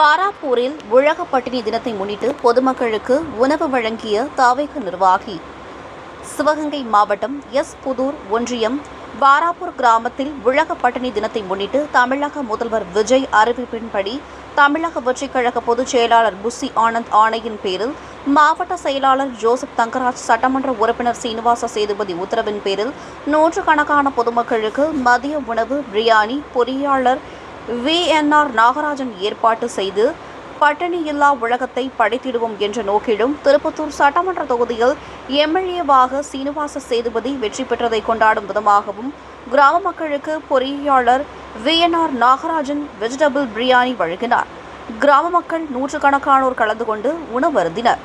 வாராப்பூரில் உலக பட்டினி தினத்தை முன்னிட்டு பொதுமக்களுக்கு உணவு வழங்கிய தவிக நிர்வாகி. சிவகங்கை மாவட்டம் புதூர் ஒன்றியம் வாராப்பூர் கிராமத்தில் உலக பட்டினி தினத்தை முன்னிட்டு தமிழக முதல்வர் விஜய் அறிவிப்பின்படி தமிழக வெற்றிக் கழக பொதுச் செயலாளர் புசி ஆனந்த் ஆணையின் பேரில் மாவட்ட செயலாளர் ஜோசப் தங்கராஜ், சட்டமன்ற உறுப்பினர் சீனிவாச சேதுபதி உத்தரவின் பேரில் நூற்றுக்கணக்கான பொதுமக்களுக்கு மதிய உணவு, பிரியாணி, பொறியாளர் VNR நாகராஜன் ஏற்பாட்டு செய்து பட்டினியில்லா உலகத்தை படைத்திடுவோம் என்ற நோக்கிலும் திருப்பத்தூர் சட்டமன்ற தொகுதியில் MLA-வாக சீனிவாச சேதுபதி வெற்றி பெற்றதை கொண்டாடும் விதமாகவும் கிராம மக்களுக்கு பொறியாளர் VNR நாகராஜன் வெஜிடபிள் பிரியாணி வழங்கினார். கிராம மக்கள் நூற்றுக்கணக்கானோர் கலந்து கொண்டு உணவருந்தினர்.